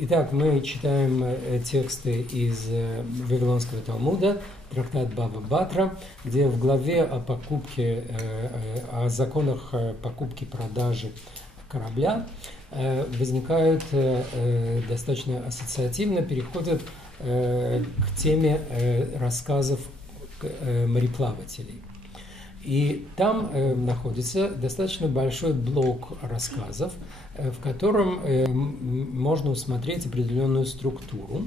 Итак, мы читаем тексты из Вавилонского Талмуда, трактат Бава Батра, где в главе о покупке, о законах покупки-продажи корабля возникают достаточно ассоциативно, переходят к теме рассказов мореплавателей. И там находится достаточно большой блок рассказов, в котором можно усмотреть определенную структуру,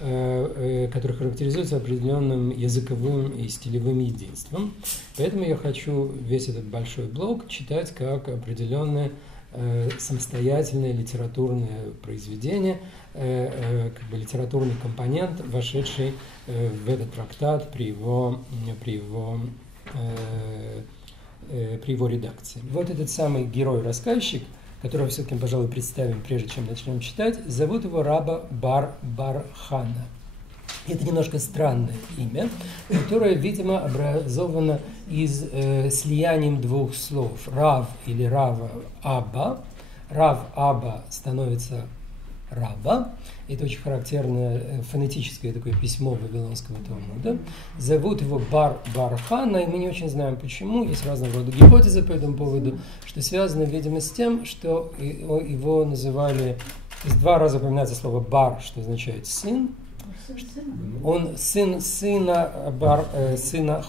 которая характеризуется определенным языковым и стилевым единством. Поэтому я хочу весь этот большой блок читать как определенное самостоятельное литературное произведение, как бы литературный компонент, вошедший в этот трактат при его редакции. Вот этот самый герой-рассказчик, которого все-таки, пожалуй, представим, прежде чем начнем читать, зовут его Раба Бар-Хана. Это немножко странное имя, которое, видимо, образовано из слиянием двух слов. Рав или Рава Аба. Рав Аба становится Раба. Это очень характерное фонетическое такое письмо Вавилонского Талмуда. Зовут его Бар-Хана, и мы не очень знаем почему. Есть разного рода гипотезы по этому поводу, что связано, видимо, с тем, что его называли... То есть два раза упоминается слово Бар, что означает сын. Он сын сына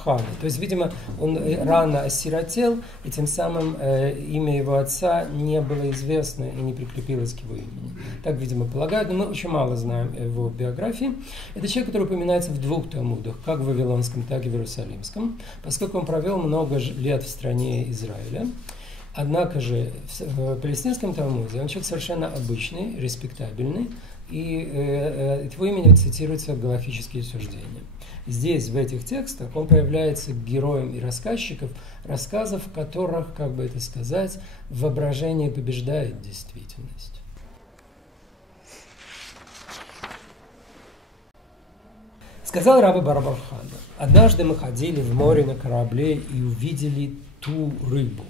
Ханы. То есть, видимо, он рано осиротел, и тем самым имя его отца не было известно и не прикрепилось к его имени. Так, видимо, полагают, но мы очень мало знаем о его биографии. Это человек, который упоминается в двух талмудах, как в Вавилонском, так и в Иерусалимском, поскольку он провел много лет в стране Израиля. Однако же в палестинском Талмуде он человек совершенно обычный, респектабельный, и его имени цитируются галахические суждения. Здесь, в этих текстах, он появляется героем и рассказчиков, рассказов, в которых, как бы это сказать, воображение побеждает действительность. Сказал Раба Бар-Хана: однажды мы ходили в море на корабле и увидели ту рыбу.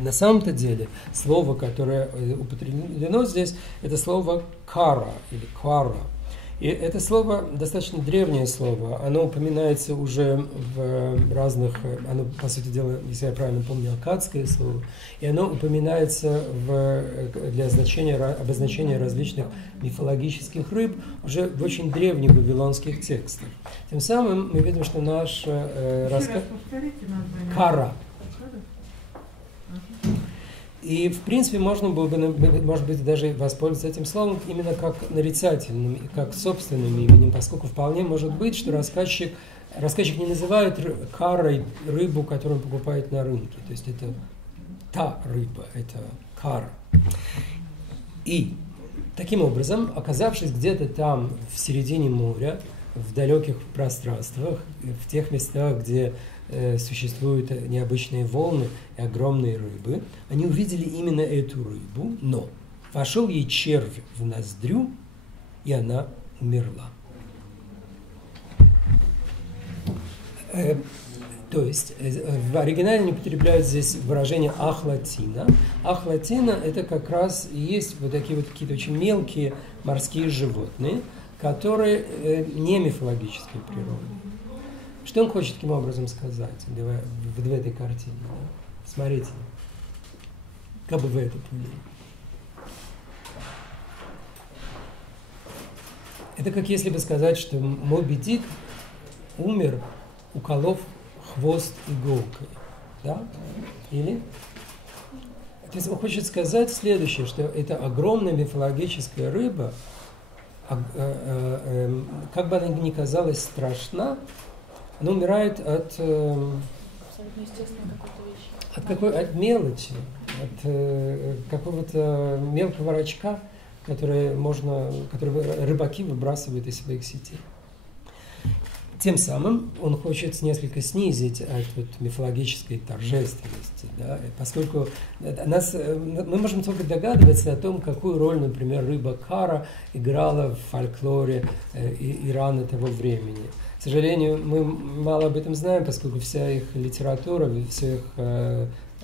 На самом-то деле слово, которое употреблено здесь, это слово кара или квара. И это слово достаточно древнее слово. Оно упоминается уже в разных, оно, по сути дела, если я правильно помню, аккадское слово, и оно упоминается для обозначения различных мифологических рыб уже в очень древних вавилонских текстах. Тем самым мы видим, что наш рассказ... Кара. И, в принципе, можно было бы, может быть, даже воспользоваться этим словом именно как нарицательным, как собственным именем, поскольку вполне может быть, что рассказчик не называет карой рыбу, которую он покупает на рынке. То есть это та рыба, это кара. И таким образом, оказавшись где-то там, в середине моря, в далеких пространствах, в тех местах, где существуют необычные волны и огромные рыбы, они увидели именно эту рыбу, но вошел ей червь в ноздрю, и она умерла. То есть в оригинале не употребляют здесь выражение ахлатина. Ахлатина – это как раз и есть вот такие вот какие-то очень мелкие морские животные, которые не мифологической природы. Что он хочет таким образом сказать в этой картине? Да? Смотрите, как бы вы это поняли. Это как если бы сказать, что Моби Дик умер, уколов хвост иголкой. Да? Или? То есть он хочет сказать следующее, что это огромная мифологическая рыба, как бы она ни казалась страшна, она умирает от мелочи, от какого-то мелкого рачка, который рыбаки выбрасывают из своих сетей. Тем самым он хочет несколько снизить от мифологической торжественности, да, поскольку мы можем только догадываться о том, какую роль, например, рыба Кара играла в фольклоре Ирана того времени. К сожалению, мы мало об этом знаем, поскольку вся их литература, все их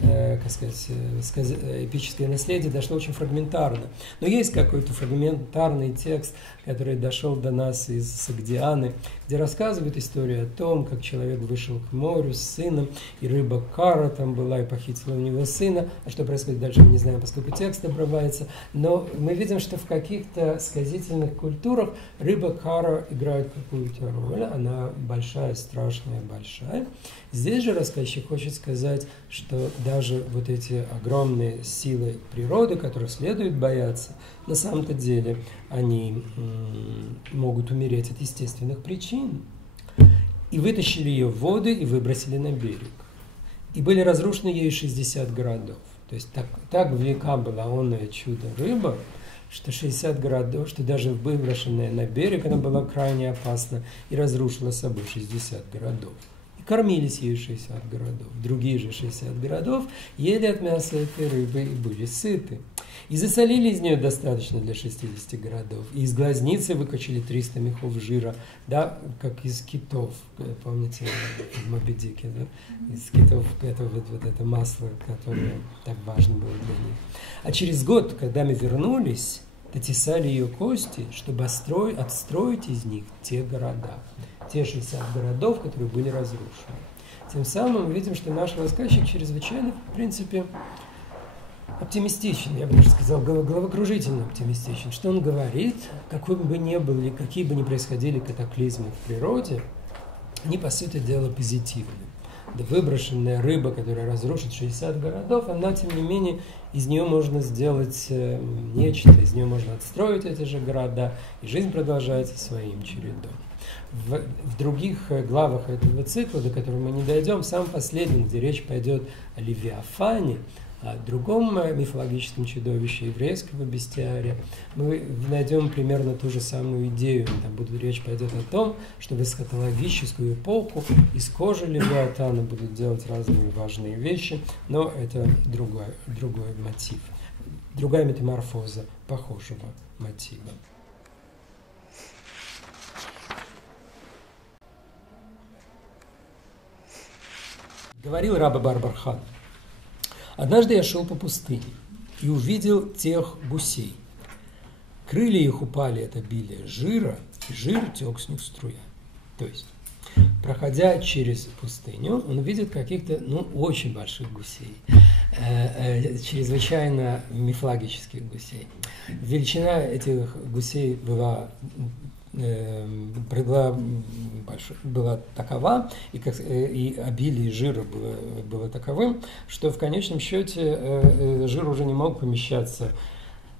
эпическое наследие дошло очень фрагментарно. Но есть какой-то фрагментарный текст, который дошел до нас из Сагдианы, где рассказывает историю о том, как человек вышел к морю с сыном, и рыба Кара там была и похитила у него сына. А что происходит дальше, мы не знаем, поскольку текст обрывается. Но мы видим, что в каких-то сказительных культурах рыба Кара играет какую-то роль. Она большая, страшная, большая. Здесь же рассказчик хочет сказать, что даже вот эти огромные силы природы, которых следует бояться, на самом-то деле они могут умереть от естественных причин. И вытащили ее в воды и выбросили на берег. И были разрушены ею 60 городов. То есть так велика была онное чудо-рыба, что 60 городов, что даже выброшенная на берег, она была крайне опасна и разрушила собой 60 городов. Кормились ею 60 городов. Другие же 60 городов ели от мяса этой рыбы и были сыты. И засолили из нее достаточно для 60 городов. И из глазницы выкачали 300 мехов жира, да, как из китов. Помните, в Моби Дике, да? Из китов это масло, которое так важно было для них. А через год, когда мы вернулись, дотесали ее кости, чтобы отстроить из них те города. Те 60 городов, которые были разрушены. Тем самым мы видим, что наш рассказчик чрезвычайно, в принципе, оптимистичен, я бы даже сказал, головокружительно оптимистичен. Что он говорит, какой бы ни были, какие бы ни происходили катаклизмы в природе, они, по сути дела, позитивны. Да, выброшенная рыба, которая разрушит 60 городов, она, тем не менее, из нее можно сделать нечто, из нее можно отстроить эти же города, и жизнь продолжается своим чередом. В других главах этого цикла, до которого мы не дойдем, в самом последнем, где речь пойдет о Левиафане, о другом мифологическом чудовище еврейского бестиария, мы найдем примерно ту же самую идею. Там речь пойдет о том, что в эсхатологическую эпоху из кожи Левиафана будут делать разные важные вещи, но это другой мотив, другая метаморфоза похожего мотива. Говорил Раба бар-бар-хан: «Однажды я шел по пустыне и увидел тех гусей. Крылья их упали от обилия жира, и жир тек с них струя». То есть, проходя через пустыню, он видит каких-то, очень больших гусей, чрезвычайно мифологических гусей. Величина этих гусей была такова, и обилие жира было таковым, что в конечном счете жир уже не мог помещаться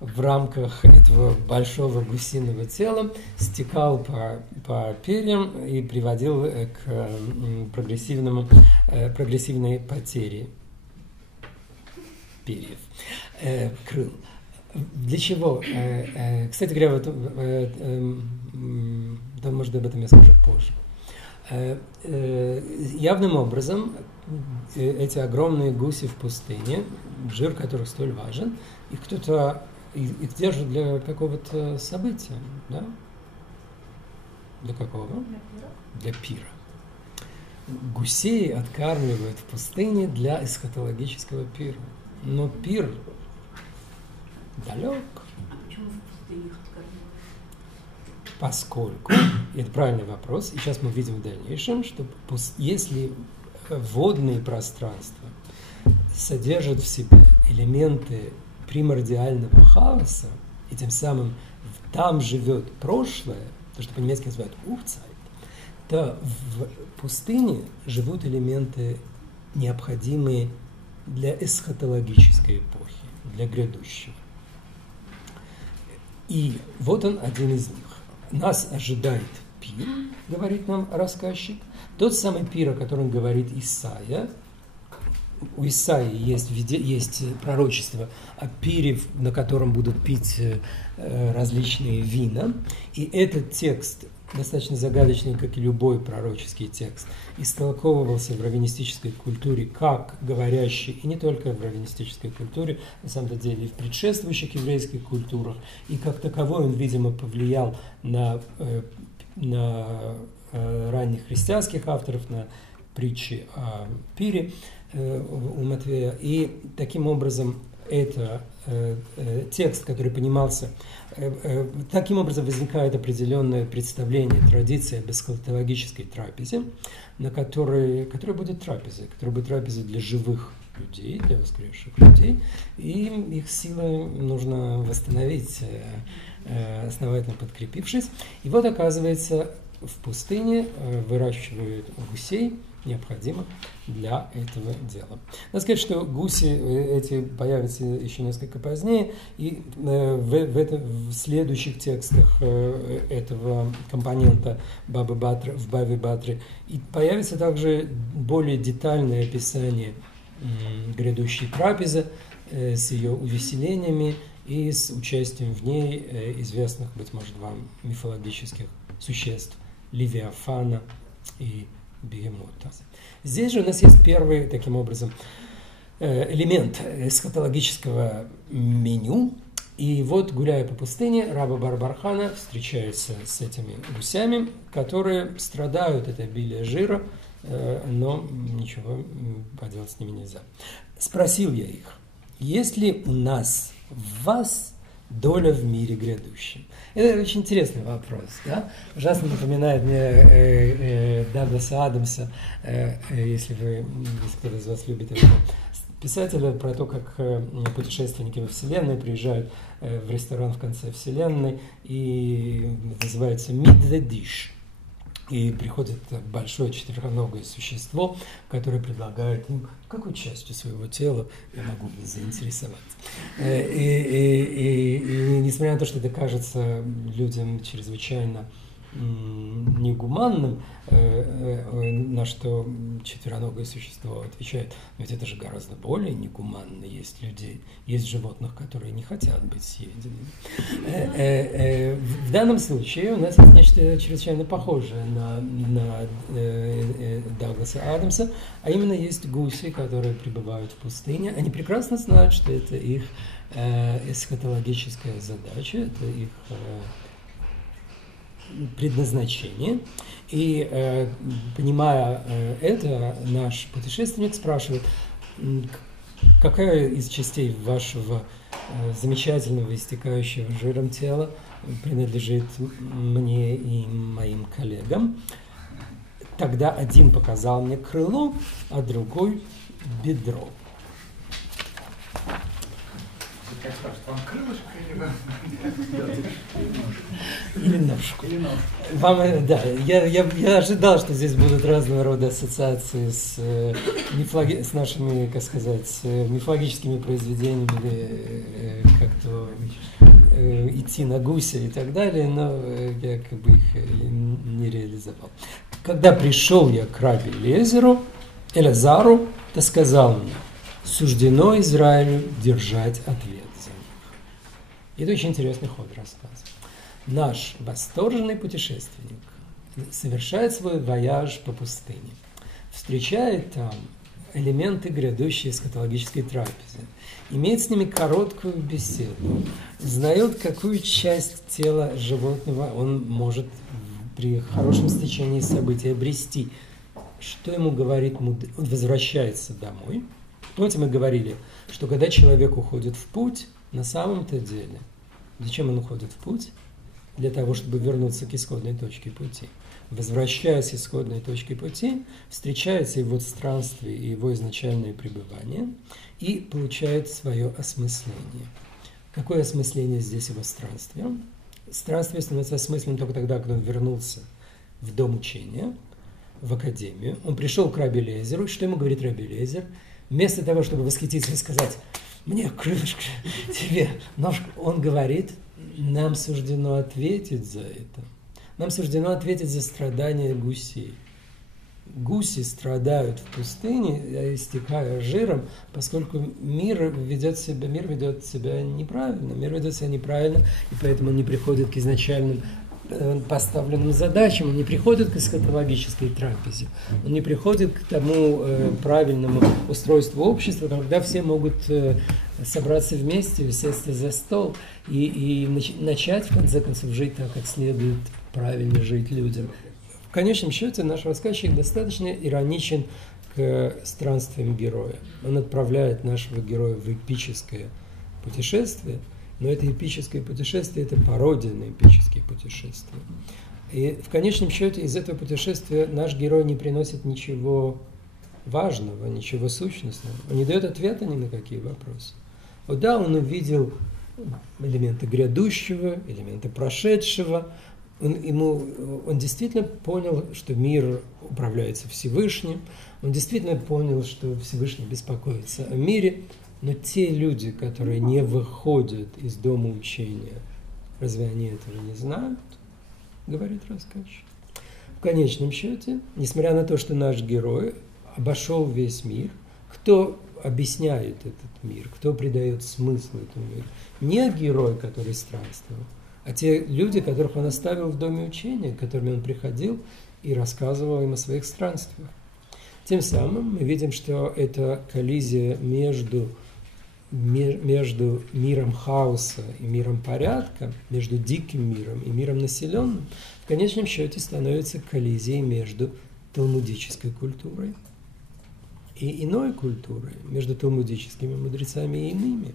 в рамках этого большого гусиного тела, стекал по перьям и приводил к прогрессивной потере перьев, крыл. Для чего? Кстати говоря, да, может, об этом я скажу позже. Явным образом эти огромные гуси в пустыне, жир которых столь важен, их держит для какого-то события, да? Для какого? Для пира. Гусей откармливают в пустыне для эсхатологического пира. Но пир далек. А почему в пустыне их откармливают? Поскольку, и это правильный вопрос, и сейчас мы видим в дальнейшем, что если водные пространства содержат в себе элементы примордиального хаоса, и тем самым там живет прошлое, то, что по-немецки называют Урцайт, то в пустыне живут элементы, необходимые для эсхатологической эпохи, для грядущего. И вот он, один из них. Нас ожидает пир, говорит нам рассказчик, тот самый пир, о котором говорит Исаия, у Исаии есть пророчество о пире, на котором будут пить различные вина. И этот текст, достаточно загадочный, как и любой пророческий текст, истолковывался в раввинистической культуре как говорящий, и не только в раввинистической культуре, на самом деле и в предшествующих еврейских культурах, и как таковой он, видимо, повлиял на ранних христианских авторов, на притчи о пире у Матвея. И таким образом это текст, который понимался, таким образом возникает определенное представление, традиция об эсхатологической трапезе, которая будет трапезой для живых людей, для воскресших людей, и их силы нужно восстановить, основательно подкрепившись. И вот, оказывается, в пустыне выращивают гусей, необходимых для этого дела. Надо сказать, что гуси эти появятся еще несколько позднее, и в следующих текстах этого компонента в Баве Батре и появится также более детальное описание грядущей трапезы с ее увеселениями и с участием в ней известных, быть может, вам мифологических существ Левиафана и Бегемота. Здесь же у нас есть первый, таким образом, элемент эсхатологического меню. И вот, гуляя по пустыне, Раба бар-бар-Хана встречается с этими гусями, которые страдают от обилия жира, но ничего поделать с ними нельзя. Спросил я их, есть ли у нас в вас доля в мире грядущем? Это очень интересный вопрос, да? Ужасно напоминает мне Дагласа Адамса, если кто-то из вас любит этого писателя, про то, как путешественники во Вселенной приезжают в ресторан в конце Вселенной, и называется Meet the Dish. И приходит большое четвероногое существо, которое предлагает им, какой частью своего тела я могу заинтересоваться. И несмотря на то, что это кажется людям чрезвычайно негуманным, на что четвероногое существо отвечает, ведь это же гораздо более негуманно. Есть людей, есть животных, которые не хотят быть съеденными. В данном случае у нас есть нечто чрезвычайно похожее на Дагласа Адамса, а именно есть гуси, которые пребывают в пустыне. Они прекрасно знают, что это их эсхатологическая задача, это их предназначение. И понимая это, наш путешественник спрашивает, какая из частей вашего замечательного, истекающего жиром тела принадлежит мне и моим коллегам. Тогда один показал мне крыло, а другой бедро. Как спрашивают, вам крылышко или ножку? Вам, да, я ожидал, что здесь будут разного рода ассоциации с нашими, как сказать, мифологическими произведениями, как-то идти на гуся и так далее, но я как бы их не реализовал. Когда пришел я к Раби Элазару, то сказал мне, суждено Израилю держать ответ за них. И это очень интересный ход рассказа. Наш восторженный путешественник совершает свой вояж по пустыне, встречает там элементы грядущей эсхатологической трапезы, имеет с ними короткую беседу, знает, какую часть тела животного он может при хорошем стечении событий обрести. Что ему говорит мудрец? Он возвращается домой. Помните, мы говорили, что когда человек уходит в путь, на самом-то деле, зачем он уходит в путь? Для того, чтобы вернуться к исходной точке пути. Возвращаясь к исходной точке пути, встречается его странствие и его изначальное пребывание и получает свое осмысление. Какое осмысление здесь его странствия? Странствие становится осмысленным только тогда, когда он вернулся в дом учения, в академию. Он пришел к Раби Элиэзеру, и что ему говорит Раби Элиэзер? Вместо того, чтобы восхититься и сказать, мне крылышко, тебе ножку, он говорит, нам суждено ответить за это. Нам суждено ответить за страдания гусей. гуси страдают в пустыне, истекая жиром, поскольку мир ведет себя неправильно. Мир ведет себя неправильно, и поэтому он не приходит к изначальным поставленным задачам, он не приходит к эсхатологической трапезе, он не приходит к тому правильному устройству общества, когда все могут собраться вместе, сесть за стол и начать, в конце концов, жить так, как следует правильно жить людям. В конечном счете наш рассказчик достаточно ироничен к странствиям героя. Он отправляет нашего героя в эпическое путешествие, но это эпическое путешествие – это пародия на эпические путешествия. И в конечном счете из этого путешествия наш герой не приносит ничего важного, ничего сущностного. Он не дает ответа ни на какие вопросы. Вот да, он увидел элементы грядущего, элементы прошедшего. Он действительно понял, что мир управляется Всевышним. Он действительно понял, что Всевышний беспокоится о мире. Но те люди, которые не выходят из дома учения, разве они этого не знают? Говорит рассказчик. В конечном счете, несмотря на то, что наш герой обошел весь мир, кто объясняет этот мир, кто придает смысл этому миру? Не герой, который странствовал, а те люди, которых он оставил в доме учения, к которым он приходил и рассказывал им о своих странствиях. Тем самым мы видим, что это коллизия между миром хаоса и миром порядка, между диким миром и миром населенным, в конечном счете становится коллизией между талмудической культурой и иной культурой, между талмудическими мудрецами и иными.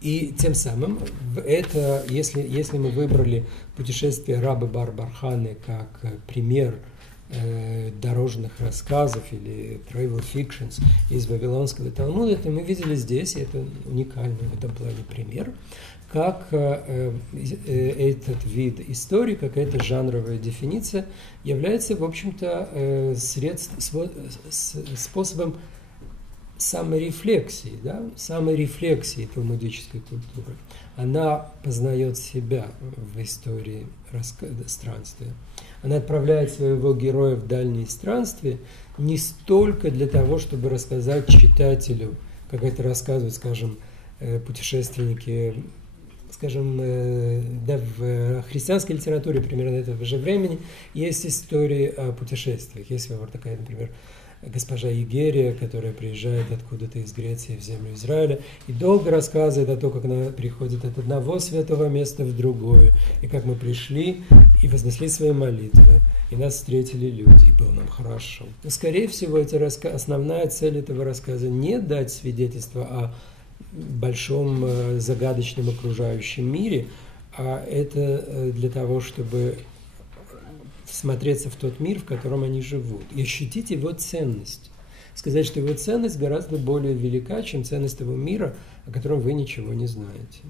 И тем самым, если мы выбрали путешествие Рабы бар-Бар-Ханы как пример дорожных рассказов или travel fictions из Вавилонского Талмуда, то мы видели здесь, и это уникальный в этом плане пример, как этот вид истории, как эта жанровая дефиниция является, в общем-то, способом саморефлексии, саморефлексии талмудической культуры. Она познает себя в истории странствия. Она отправляет своего героя в дальние странствия не столько для того, чтобы рассказать читателю, как это рассказывают, скажем, путешественники, скажем, в христианской литературе примерно этого же времени есть истории о путешествиях. Есть вот такая, например, госпожа Егерия, которая приезжает откуда-то из Греции в землю Израиля и долго рассказывает о том, как она переходит от одного святого места в другое, и как мы пришли и вознесли свои молитвы, и нас встретили люди, и было нам хорошо. Но, скорее всего, основная цель этого рассказа не дать свидетельство о большом загадочном окружающем мире, а это для того, чтобы всмотреться в тот мир, в котором они живут, и ощутить его ценность. Сказать, что его ценность гораздо более велика, чем ценность того мира, о котором вы ничего не знаете.